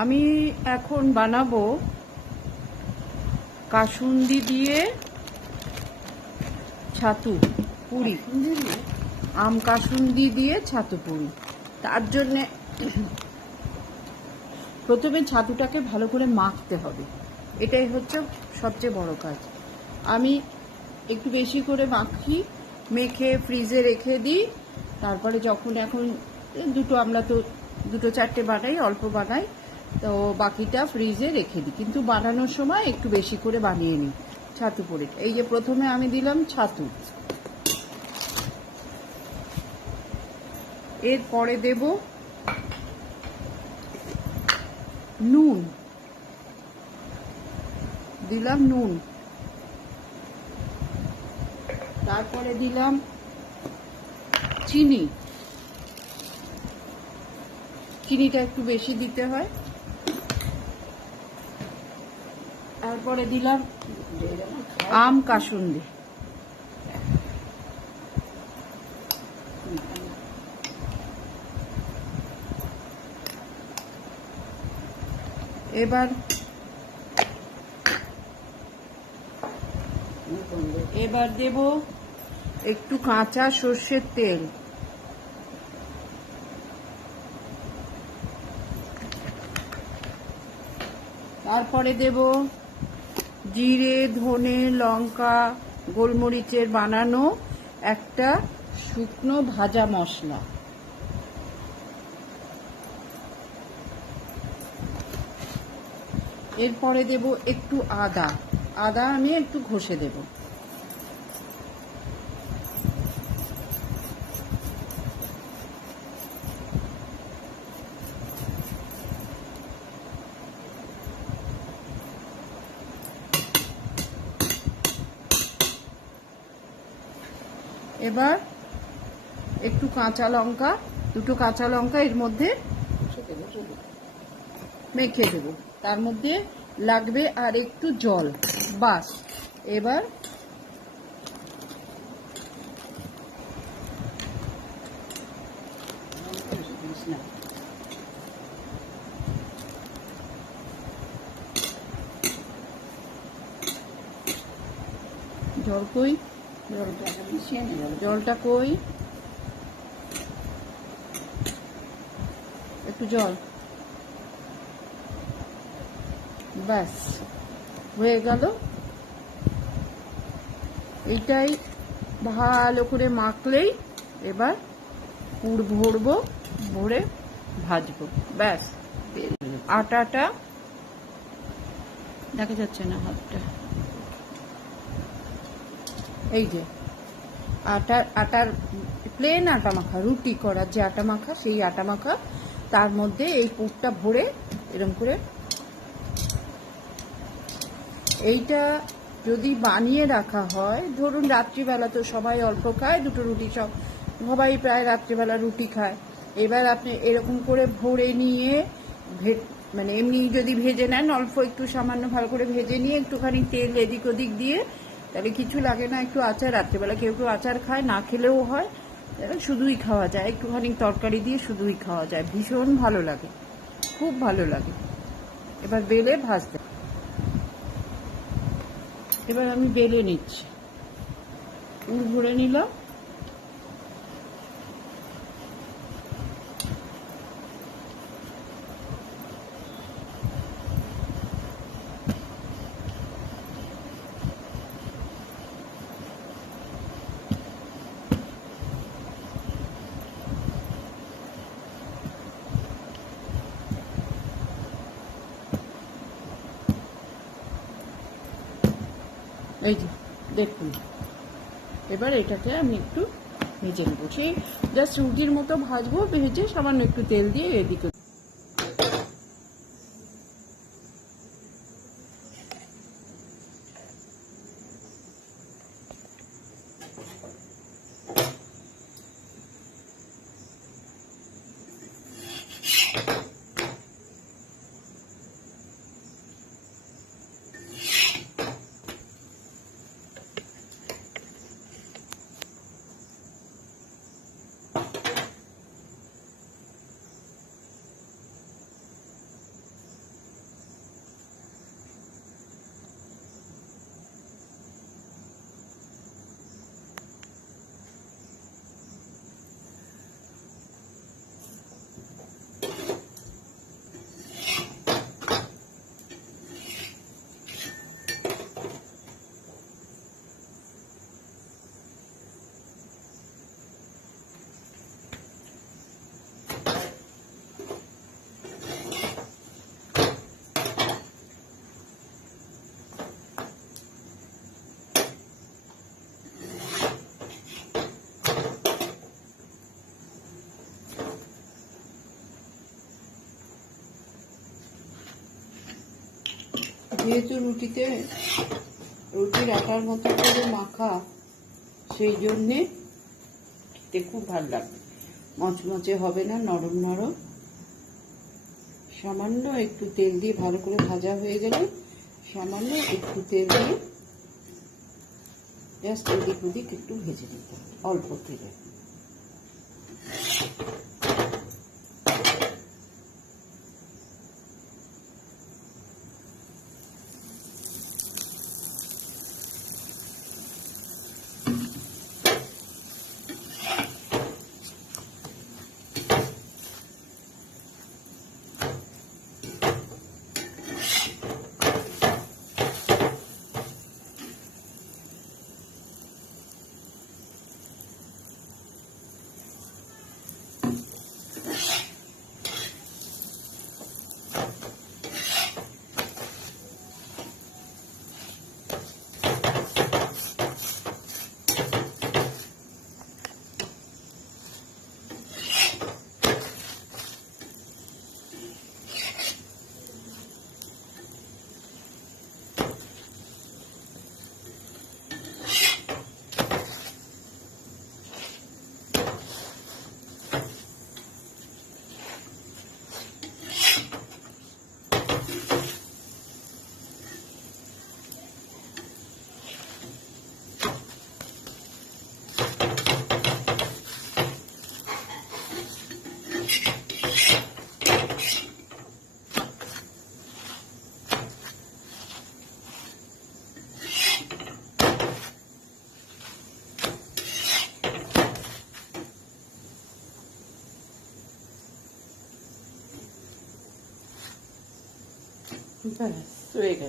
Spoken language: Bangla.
আমি এখন বানাবো কাসুন্দি দিয়ে ছাতু পুরি, আম কাসুন্দি দিয়ে ছাতু পুরি। তার জন্যে প্রথমে ছাতুটাকে ভালো করে মাখতে হবে, এটাই হচ্ছে সবচেয়ে বড় কাজ। আমি একটু বেশি করে মাখি, মেখে ফ্রিজে রেখে দিই। তারপরে যখন এখন আমরা তো দুটো চারটে বানাই, অল্প বানাই, তো বাকিটা ফ্রিজে রেখে দিই। কিন্তু বানানোর সময় একটু বেশি করে বানিয়ে নিই ছাতু পুরি। এই যে প্রথমে আমি দিলাম ছাতু, এরপরে দেব নুন, দিলাম নুন, তারপরে দিলাম চিনি, চিনিটা একটু বেশি দিতে হয়। তারপরে দিলাম আম কাসুন্দি, এবার দেব একটু কাঁচা সর্ষের তেল, তারপরে দেব জিরে, ধনে, লঙ্কা, গোলমরিচের বানানো একটা শুকনো ভাজা মশলা, এরপরে দেব একটু আদা, আমি একটু ঘষে দেব। এবার একটু কাঁচা লঙ্কা, দুটো কাঁচা লঙ্কা এর মধ্যে মেখে দেব, তার মধ্যে লাগবে আর একটু জল, বাস। এবার জল কই, জলটা কই, একটু জল, ব্যাস হয়ে গেল। এইটাই ভালো করে মাখলেই এবার পুর ভরবো, ভরে ভাজবো, ব্যাস। আটাটা দেখা যাচ্ছে না, হাতটা, এই যে আটার প্লেন আটা মাখা, রুটি করার যে আটা মাখা, সেই আটা মাখা, তার মধ্যে এই পুরটা ভরে এরকম করে। এইটা যদি বানিয়ে রাখা হয়, ধরুন রাত্রিবেলা তো সবাই অল্প খায়, দুটো রুটি, সবাই প্রায় রাত্রিবেলা রুটি খায়। এবার আপনি এরকম করে ভরে নিয়ে মানে এমনি যদি ভেজে নেন, অল্প একটু সামান্য ভালো করে ভেজে নিয়ে একটুখানি তেল এদিক ওদিক দিয়ে, তাহলে কিছু লাগে না। একটু আচার, রাত্রিবেলা কেউ কেউ আচার খায়, না খেলেও হয়, শুধুই খাওয়া যায়, একটুখানি তরকারি দিয়ে শুধুই খাওয়া যায়, ভীষণ ভালো লাগে, খুব ভালো লাগে। এবার বেলে ভাজতে, এবার আমি বেলে নিচ্ছি, পুর ভরে নিলাম। এই যে দেখুন, এবার এটাকে আমি একটু ভেজে নেবো, সেই জাস্ট রুটির মতো ভাজবো, ভেজে সামান্য একটু তেল দিয়ে এদিকে। যেহেতু রুটির আটার মতো করে মাখা, সেই জন্যে খেতে খুব ভালো লাগবে। মচমচে হবে না, নরম নরম। সামান্য একটু তেল দিয়ে ভালো করে ভাজা হয়ে গেলে সামান্য একটু তেল দিয়ে জাস্ট এদিক ওদিক একটু ভেজে নিতে হবে অল্প তেলে। ব্যাস হয়ে গেছে।